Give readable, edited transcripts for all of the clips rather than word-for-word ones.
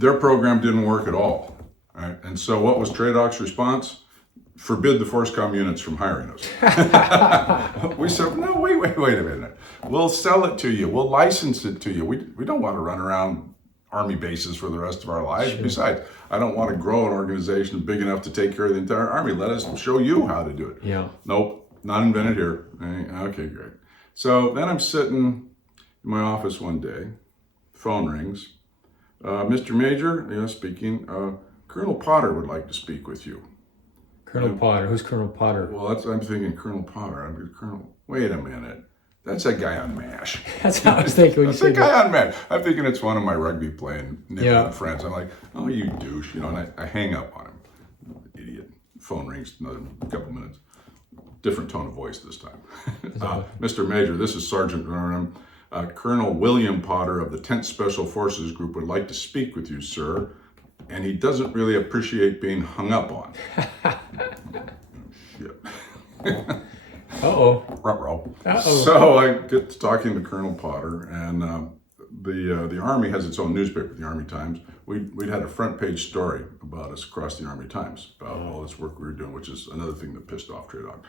their program didn't work at all. Right? And so what was TRADOC's response? Forbid the FORSCOM units from hiring us. We said, no, wait a minute. We'll sell it to you. We'll license it to you. We don't want to run around Army bases for the rest of our lives. Sure. Besides, I don't want to grow an organization big enough to take care of the entire Army. Let us show you how to do it. Yeah. Nope, not invented here. Okay, great. So then I'm sitting in my office one day, phone rings. Mr. Majer, speaking, Colonel Potter would like to speak with you. Colonel Potter, who's Colonel Potter? Well, I'm thinking Colonel Potter. Wait a minute. That's that guy on MASH. That's what I was thinking when you said that. That's that guy on MASH. I'm thinking it's one of my rugby playing friends. I'm like, oh, you douche, and I hang up on him. Idiot. Phone rings, another couple minutes. Different tone of voice this time. Mr. Majer, this is Sergeant Burnham. Colonel William Potter of the 10th Special Forces Group would like to speak with you, sir. And he doesn't really appreciate being hung up on. Shit. Uh-oh. Ruh-roh. Uh-oh. So I get to talking to Colonel Potter, and the Army has its own newspaper, the Army Times. We'd had a front page story about us across the Army Times, about all this work we were doing, which is another thing that pissed off TRADOC.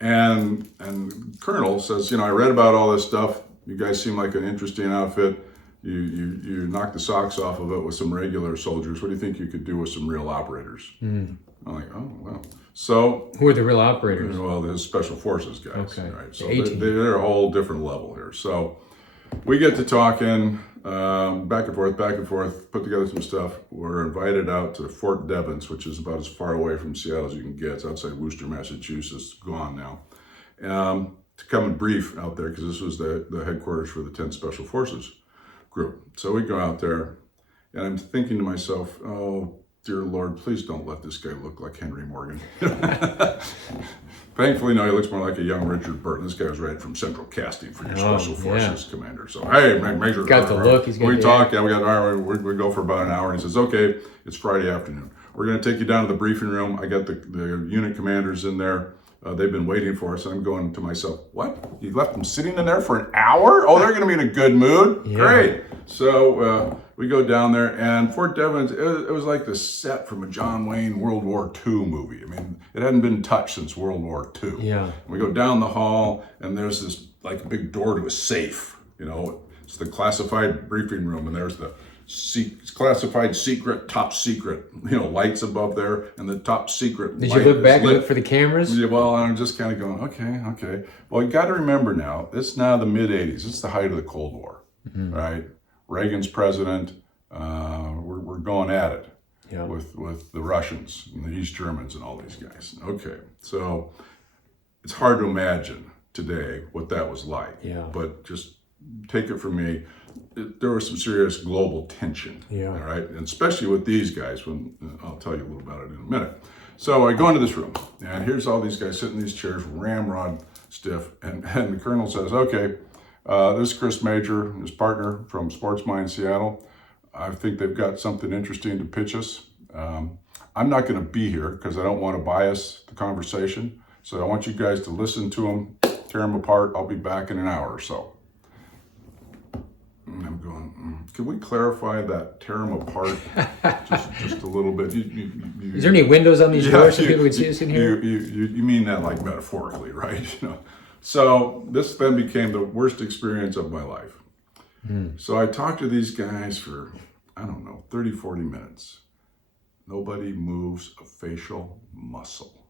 And Colonel says, I read about all this stuff. You guys seem like an interesting outfit. You knocked the socks off of it with some regular soldiers. What do you think you could do with some real operators? I'm like, oh, well. So who are the real operators? Well, the Special Forces guys. Okay. Right? So they're a whole different level here. So we get to talking back and forth, put together some stuff. We're invited out to Fort Devens, which is about as far away from Seattle as you can get. It's outside Worcester, Massachusetts. Gone now. To come and brief out there, because this was the headquarters for the 10th Special Forces Group. So we go out there, and I'm thinking to myself, oh, dear Lord, please don't let this guy look like Henry Morgan. Thankfully, no, he looks more like a young Richard Burton. This guy was right from Central Casting for your Special Forces commander. So, hey, Major. Got the look. He's we talk, we got an hour. We go for about an hour, and he says, okay, it's Friday afternoon. We're going to take you down to the briefing room. I got the unit commanders in there. They've been waiting for us. I'm going to myself, what? You left them sitting in there for an hour? Oh, they're going to be in a good mood? Yeah. Great. So we go down there, and Fort Devens, it was like the set from a John Wayne World War II movie. I mean, it hadn't been touched since World War II. Yeah. We go down the hall, and there's this like big door to a safe. It's the classified briefing room, and there's the classified secret, top secret, lights above there, and the top secret. Did you look back and look for the cameras? Yeah, well, I'm just kind of going, okay. Well, you got to remember now, it's now the mid-'80s. It's the height of the Cold War, right? Reagan's president. We're going at it with the Russians and the East Germans and all these guys. Okay, so it's hard to imagine today what that was like. Yeah. But just take it from me. There was some serious global tension, all right? And especially with these guys, when I'll tell you a little about it in a minute. So I go into this room, and here's all these guys sitting in these chairs, ramrod stiff, and the colonel says, okay, this is Chris Majer, his partner from Sports Mind Seattle. I think they've got something interesting to pitch us. I'm not going to be here because I don't want to bias the conversation. So I want you guys to listen to them, tear them apart. I'll be back in an hour or so. And I'm going, can we clarify that tear them apart just a little bit? Is there any windows on these doors so people would see us in here? You mean that like metaphorically, right? So this then became the worst experience of my life. So I talked to these guys for, 30, 40 minutes. Nobody moves a facial muscle.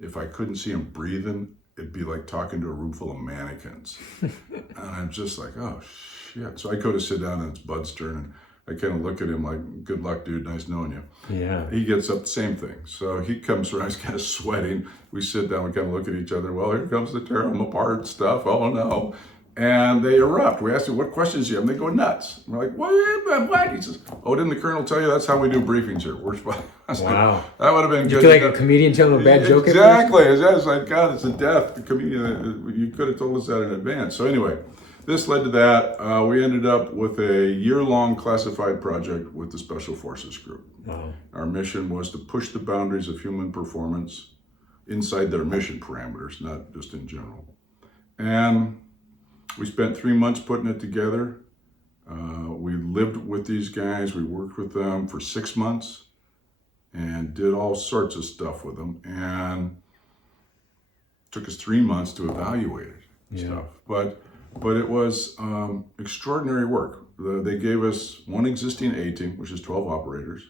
If I couldn't see them breathing, it'd be like talking to a room full of mannequins. And I'm just like, oh, shit. So I go to sit down, and it's Bud's turn, and I kind of look at him like, good luck, dude, nice knowing you. Yeah. He gets up, same thing. So he comes around, he's kind of sweating. We sit down, we kind of look at each other. Well, here comes the tear them apart stuff. Oh, no. And they erupt. We ask them, what questions do you have? And they go nuts. We're like, what? He says, oh, didn't the colonel tell you that's how we do briefings here? Wow. Like, that would have been good. You feel like a comedian telling a bad joke? Exactly. It's like, God, it's a death. The comedian, you could have told us that in advance. So anyway, this led to that. We ended up with a year-long classified project with the Special Forces Group. Wow. Our mission was to push the boundaries of human performance inside their mission parameters, not just in general. And we spent 3 months putting it together. We lived with these guys. We worked with them for 6 months and did all sorts of stuff with them. And it took us 3 months to evaluate it and stuff. But it was extraordinary work. They gave us one existing A team, which is 12 operators,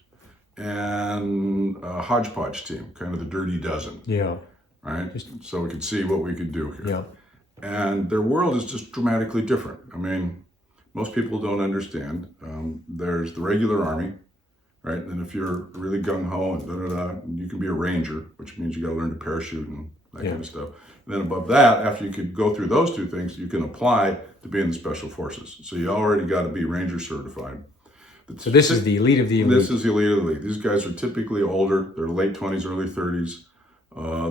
and a hodgepodge team, kind of the dirty dozen. Yeah. Right? So we could see what we could do here. Yeah. And their world is just dramatically different. I mean, most people don't understand. There's the regular army, right? And if you're really gung-ho and you can be a ranger, which means you got to learn to parachute and that kind of stuff. And then above that, after you could go through those two things, you can apply to be in the special forces. So you already got to be ranger certified. So this is the elite of the elite. This is the elite of the elite. These guys are typically older. They're late 20s, early 30s.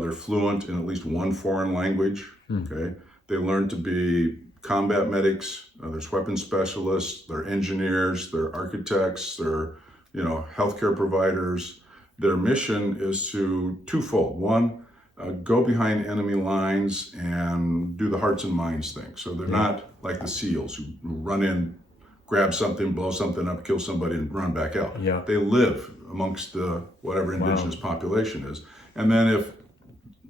They're fluent in at least one foreign language. Okay, they learn to be combat medics. There's weapons specialists. They're engineers. They're architects. They're healthcare providers. Their mission is twofold. One, go behind enemy lines and do the hearts and minds thing. So they're not like the SEALs who run in, grab something, blow something up, kill somebody, and run back out. Yeah. They live amongst the whatever indigenous population is. And then if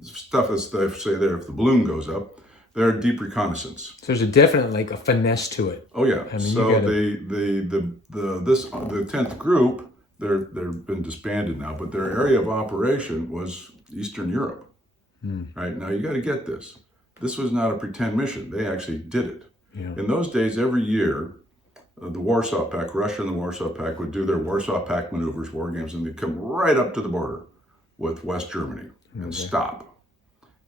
stuff, as they say there, if the balloon goes up, they're deep reconnaissance. So there's a definite like a finesse to it. Oh yeah. I mean, so the 10th group, they've been disbanded now, but their area of operation was Eastern Europe. Right now, you got to get this. This was not a pretend mission. They actually did it. Yeah. In those days, every year, the Warsaw Pact, Russia and the Warsaw Pact would do their Warsaw Pact maneuvers, war games, and they'd come right up to the border with West Germany and stop.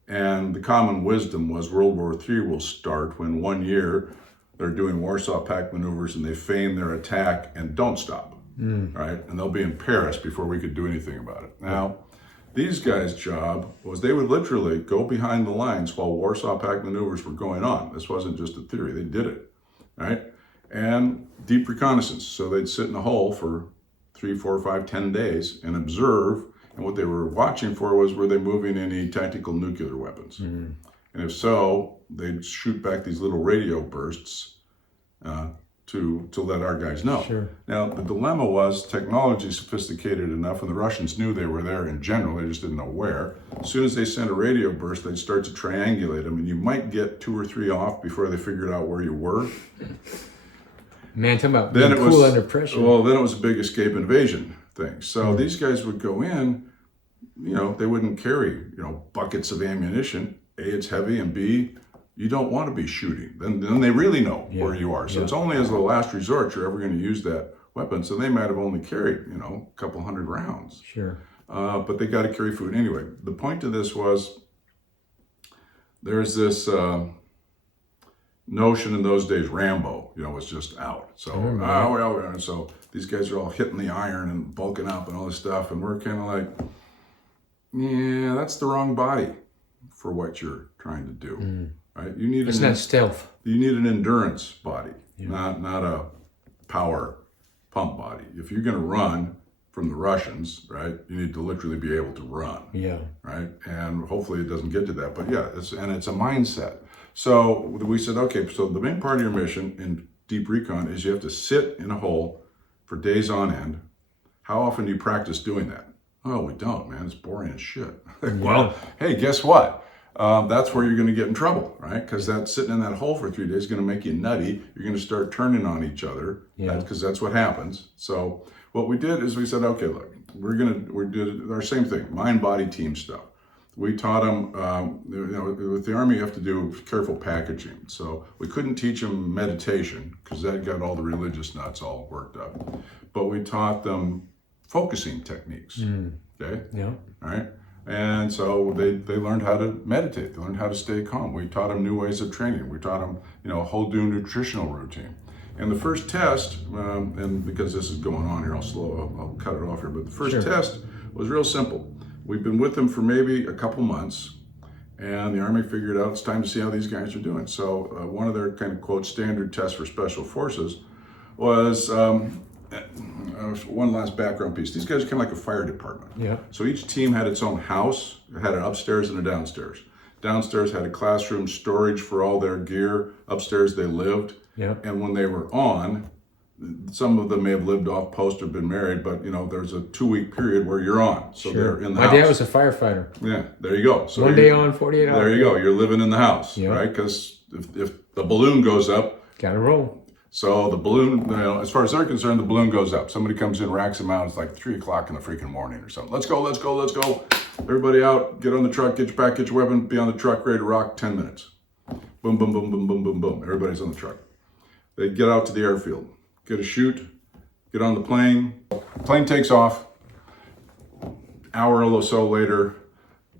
And the common wisdom was World War III will start when 1 year they're doing Warsaw Pact maneuvers and they feign their attack and don't stop. Right? And they'll be in Paris before we could do anything about it. Now, these guys' job was they would literally go behind the lines while Warsaw Pact maneuvers were going on. This wasn't just a theory, they did it, right? And deep reconnaissance. So they'd sit in a hole for 3, 4, 5, 10 days and observe. And what they were watching for was, were they moving any tactical nuclear weapons? And if so, they'd shoot back these little radio bursts to let our guys know. Sure. Now, the dilemma was technology sophisticated enough, and the Russians knew they were there in general, they just didn't know where. As soon as they sent a radio burst, they'd start to triangulate them, and you might get 2 or 3 off before they figured out where you were. Man, talking about being cool under pressure. Well, then it was a big escape invasion thing. So these guys would go in, they wouldn't carry, buckets of ammunition. A, it's heavy, and B, you don't want to be shooting. Then they really know where you are. So it's only as the last resort you're ever going to use that weapon. So they might have only carried, a couple hundred rounds. Sure. But they got to carry food anyway. The point of this was there's this notion in those days, Rambo, was just out. So, so these guys are all hitting the iron and bulking up and all this stuff. And we're kind of like, yeah, that's the wrong body for what you're trying to do. Right? You need it's not stealth. You need an endurance body, not a power pump body. If you're going to run from the Russians, right, you need to literally be able to run. Yeah. Right, and hopefully it doesn't get to that. But yeah, it's a mindset. So we said, okay, so the main part of your mission in deep recon is you have to sit in a hole for days on end. How often do you practice doing that? Oh, we don't, man. It's boring as shit. Well, hey, guess what? That's where you're going to get in trouble, right? Because that sitting in that hole for 3 days is going to make you nutty. You're going to start turning on each other, because that's what happens. So what we did is we said, okay, look, we did our same thing, mind-body team stuff. We taught them, with the Army, you have to do careful packaging. So we couldn't teach them meditation because that got all the religious nuts all worked up. But we taught them focusing techniques. Okay. Yeah. All right. And so they learned how to meditate. They learned how to stay calm. We taught them new ways of training. We taught them, a whole new nutritional routine. And the first test, and because this is going on here, I'll cut it off here. But the first test was real simple. We've been with them for maybe a couple months, and the Army figured out it's time to see how these guys are doing. So one of their kind of quote standard tests for special forces was one last background piece. These guys are kind of like a fire department. Yeah. So each team had its own house. It had an upstairs and a downstairs. Downstairs had a classroom, storage for all their gear. Upstairs they lived. Yeah. And when they were on, some of them may have lived off post or been married, but there's a 2-week period where you're on. So they're in the house. My dad was a firefighter. Yeah, there you go. So 1 day on, 48 hours. There you go. You're living in the house, Yep. right? Because if the balloon goes up, gotta roll. so the balloon, as far as they're concerned, the balloon goes up. Somebody comes in, racks them out. It's like 3 o'clock in the freaking morning or something. Let's go, let's go, let's go. Everybody out, get on the truck, get your pack, get your weapon, be on the truck, ready to rock, 10 minutes. Boom, boom, boom, boom, boom, boom, boom. Everybody's on the truck. They get out to the airfield, get a chute, get on the plane. Plane takes off. Hour or so later,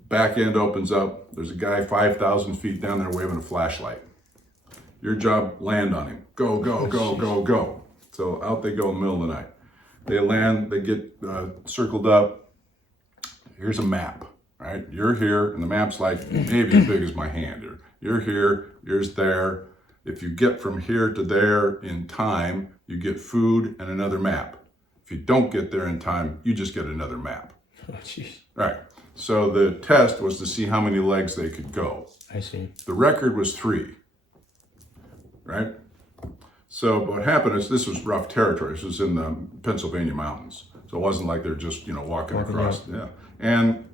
back end opens up. There's a guy 5,000 feet down there waving a flashlight. Your job, land on him. Go, go, go, go, go. So out they go in the middle of the night. They land, they get circled up. Here's a map, right? You're here, and the map's like maybe as big as my hand. You're here, yours there. If you get from here to there in time, you get food and another map. If you don't get there in time, you just get another map. Oh, jeez. Right. So the test was to see how many legs they could go. I see. The record was 3. Right? So what happened is this was rough territory. This was in the Pennsylvania mountains. So it wasn't like they're just, walking across. Out. Yeah. And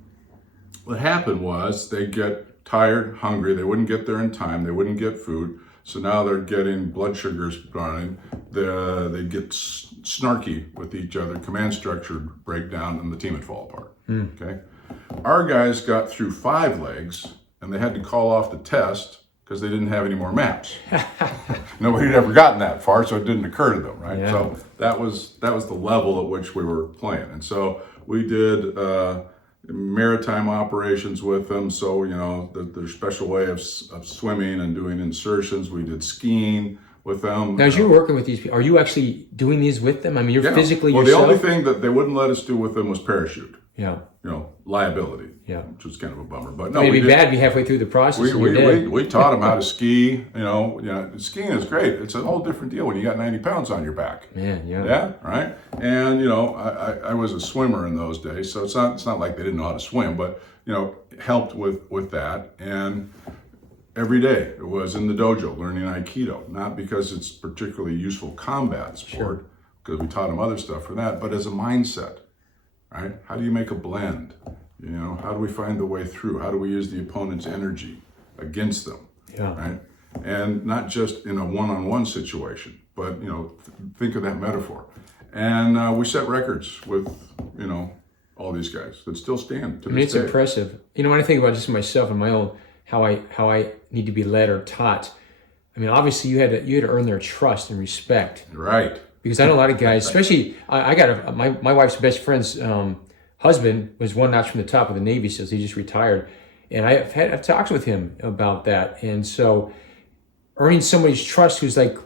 what happened was they get tired, hungry. They wouldn't get there in time. They wouldn't get food. So now they're getting blood sugars running. They get snarky with each other. Command structure would break down, and the team would fall apart. Okay. Our guys got through 5 legs, and they had to call off the test because they didn't have any more maps. Nobody had ever gotten that far, so it didn't occur to them, right? Yeah. So that was the level at which we were playing. And so we did maritime operations with them. So, their special way of swimming and doing insertions. We did skiing with them. Now, as you're working with these people, are you actually doing these with them? I mean, you're physically yourself? yourself? The only thing that they wouldn't let us do with them was parachute. Yeah. Liability. Yeah. Which was kind of a bummer. But no, it'd be bad to be halfway through the process and you're dead. We taught them how to ski. Skiing is great. It's a whole different deal when you got 90 pounds on your back. Man, yeah. Yeah, right. And I was a swimmer in those days, so it's not like they didn't know how to swim, but helped with that. And every day it was in the dojo learning Aikido, not because it's particularly useful combat sport, because we taught them other stuff for that, but as a mindset. Right? How do you make a blend? How do we find the way through? How do we use the opponent's energy against them? Yeah. Right? And not just in a one-on-one situation, but think of that metaphor. And we set records with all these guys that still stand to this day. It's impressive. When I think about just myself and my own how I need to be led or taught. I mean, obviously you had to earn their trust and respect. Right. Because I know a lot of guys, especially I got my wife's best friend's husband was one notch from the top of the Navy SEALs. He just retired, and I've talked with him about that. And so, earning somebody's trust who's like,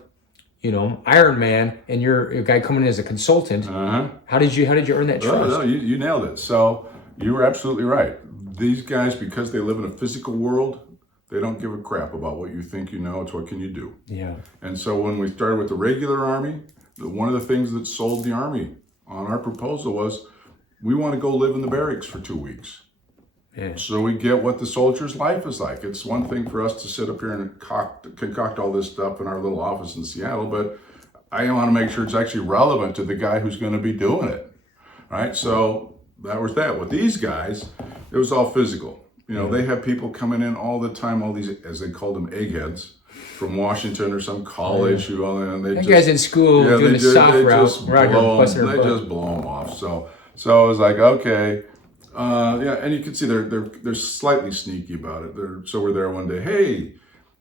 Iron Man, and you're a guy coming in as a consultant. How did you earn that trust? No, you nailed it. So you were absolutely right. These guys, because they live in a physical world, they don't give a crap about what you think you know. It's what can you do. Yeah. And so when we started with the regular Army, one of the things that sold the Army on our proposal was, we want to go live in the barracks for 2 weeks. Yeah. So we get what the soldier's life is like. It's one thing for us to sit up here and concoct all this stuff in our little office in Seattle, but I want to make sure it's actually relevant to the guy who's going to be doing it, right? So that was that. With these guys, it was all physical. They have people coming in all the time, all these, as they called them, eggheads from Washington or some college. And they that guy's in school doing the soft route. They just blow them off. So I was like, okay. And you can see they're slightly sneaky about it. So we're there one day. Hey,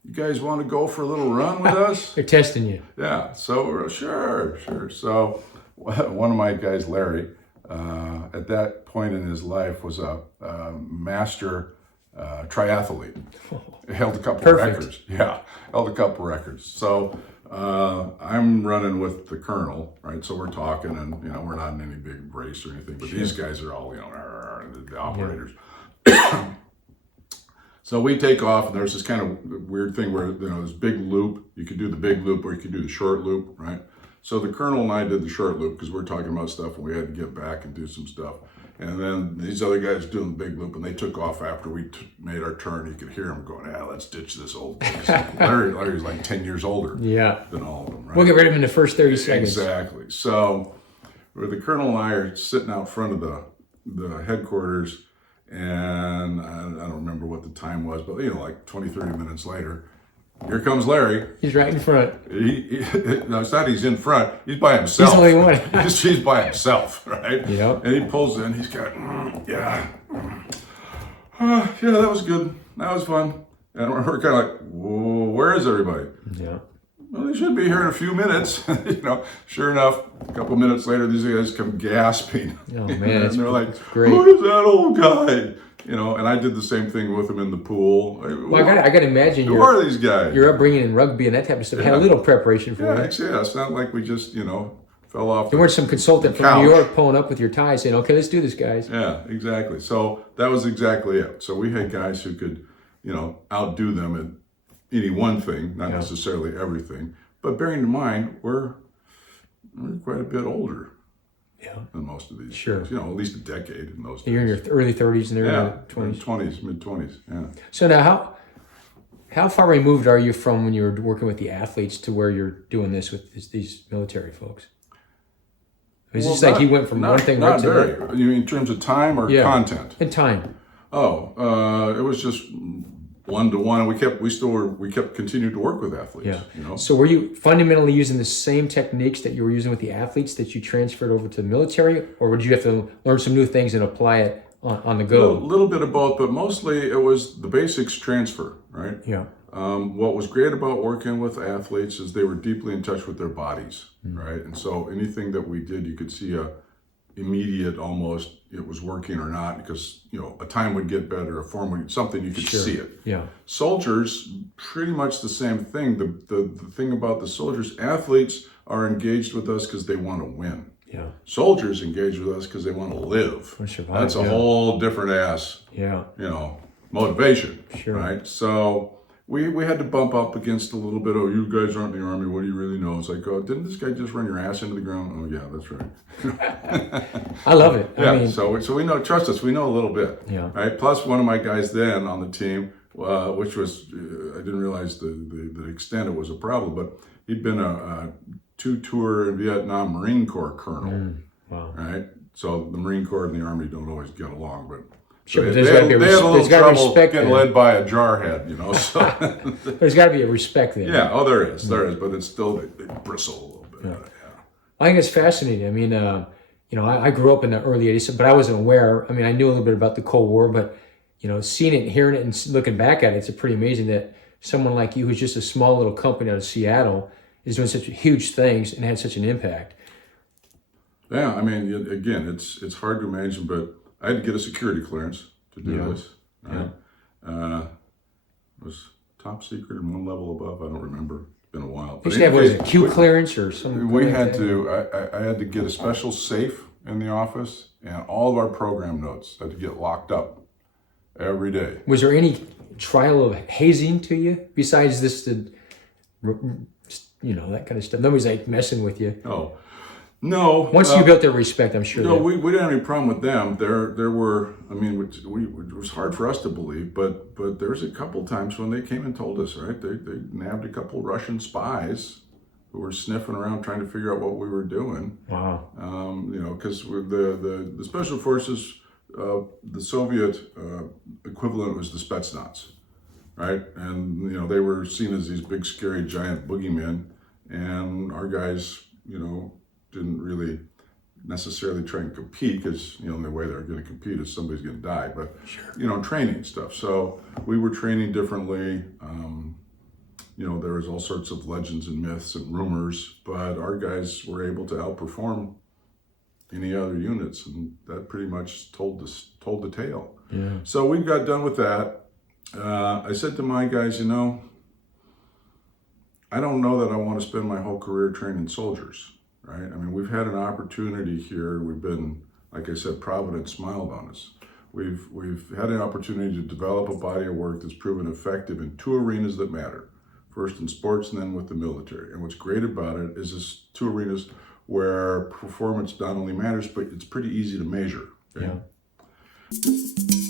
you guys want to go for a little run with us? They're testing you. Yeah. So we're sure. So one of my guys, Larry, at that point in his life was a master triathlete. He held a couple of records. Yeah, held a couple of records. So I'm running with the colonel, right? So we're talking, and we're not in any big race or anything, but these guys are all the operators. Yeah. So we take off, and there's this kind of weird thing where this big loop. You could do the big loop, or you could do the short loop, right? So the colonel and I did the short loop because we're talking about stuff, and we had to get back and do some stuff. And then these other guys doing the big loop, and they took off after we made our turn. You could hear them going, let's ditch this old guy. Larry's like 10 years older than all of them, right? We'll get rid of him in the first 30 seconds. Exactly. So the colonel and I are sitting out front of the headquarters, and I don't remember what the time was, but like 20, 30 minutes later, here comes Larry. He's right in front. No, it's not he's in front. He's by himself. He's the only one. He's by himself, right? Yep. And he pulls in. He's got, that was good. That was fun. And we're kind of like, whoa, where is everybody? Yeah. Well, they should be here in a few minutes. Sure enough, a couple minutes later, these guys come gasping. Oh, man. And they're like, great. Who is that old guy? And I did the same thing with them in the pool. Well, I got to imagine who are these guys? Your upbringing in rugby and that type of stuff had a little preparation for you. Yeah, it's not like we just, fell off. There weren't some consultant from New York pulling up with your tie saying, okay, let's do this, guys. Yeah, exactly. So that was exactly it. So we had guys who could, outdo them at any one thing, not necessarily everything. But bearing in mind, we're quite a bit older. Than most of these. Sure. Guys. At least a decade in those days. You're in your early 30s and they're in their 20s. Mid-20s, yeah. So now how far removed are you from when you were working with the athletes to where you're doing this with these military folks? It's just like you went from one thing right to the other. You mean in terms of time or content? In time. It was just 1-to-1, and we kept continuing to work with athletes. So were you fundamentally using the same techniques that you were using with the athletes that you transferred over to the military, or would you have to learn some new things and apply it on the go? A little bit of both, but mostly it was the basics transfer, right? Yeah. What was great about working with athletes is they were deeply in touch with their bodies, right? And so anything that we did, you could see a immediate almost it was working or not, because a time would get better, a form would, something you could see it. Yeah. Soldiers, pretty much the same thing. The thing about the soldiers, athletes are engaged with us because they want to win. Yeah. Soldiers engage with us because they want to live. Survive, that's a whole different motivation. Sure. Right? So we had to bump up against a little bit, you guys aren't in the Army, what do you really know? It's like, didn't this guy just run your ass into the ground? Oh yeah, that's right. I love it. So we know, trust us, we know a little bit. Yeah. Right? Plus one of my guys then on the team, which was, I didn't realize the extent it was a problem, but he'd been a two-tour Vietnam Marine Corps colonel. Wow. Right? So the Marine Corps and the Army don't always get along, but sure, they had a little trouble getting led by a jarhead, So there's got to be a respect there. Yeah, there is, but it's still they bristle a little bit. Yeah. I think it's fascinating. I mean, I grew up in the early '80s, but I wasn't aware. I mean, I knew a little bit about the Cold War, but seeing it, hearing it, and looking back at it, it's pretty amazing that someone like you, who's just a small little company out of Seattle, is doing such huge things and had such an impact. Yeah, I mean, again, it's hard to imagine, but I had to get a security clearance to do this. Right? Yeah. It was top secret and one level above. I don't remember. It's been a while. You should have a Q clearance or something. We had to. I had to get a special safe in the office, and all of our program notes had to get locked up every day. Was there any trial of hazing to you besides this? That kind of stuff. Nobody's like messing with you. Oh. No. Once you built their respect, I'm sure. No, we didn't have any problem with them. There were, I mean, it was hard for us to believe, but there was a couple times when they came and told us, right? They nabbed a couple Russian spies who were sniffing around trying to figure out what we were doing. Wow. Because the special forces, the Soviet equivalent was the Spetsnaz, right? And they were seen as these big, scary, giant boogeymen, and our guys, didn't really necessarily try and compete because the only way they're going to compete is somebody's going to die, but training stuff. So we were training differently. There was all sorts of legends and myths and rumors, but our guys were able to outperform any other units, and that pretty much told the tale. Yeah. So we got done with that. I said to my guys, I don't know that I want to spend my whole career training soldiers. Right? I mean, we've had an opportunity here. We've been, like I said, Providence smiled on us. We've had an opportunity to develop a body of work that's proven effective in two arenas that matter. First in sports and then with the military. And what's great about it is this two arenas where performance not only matters, but it's pretty easy to measure. Okay? Yeah.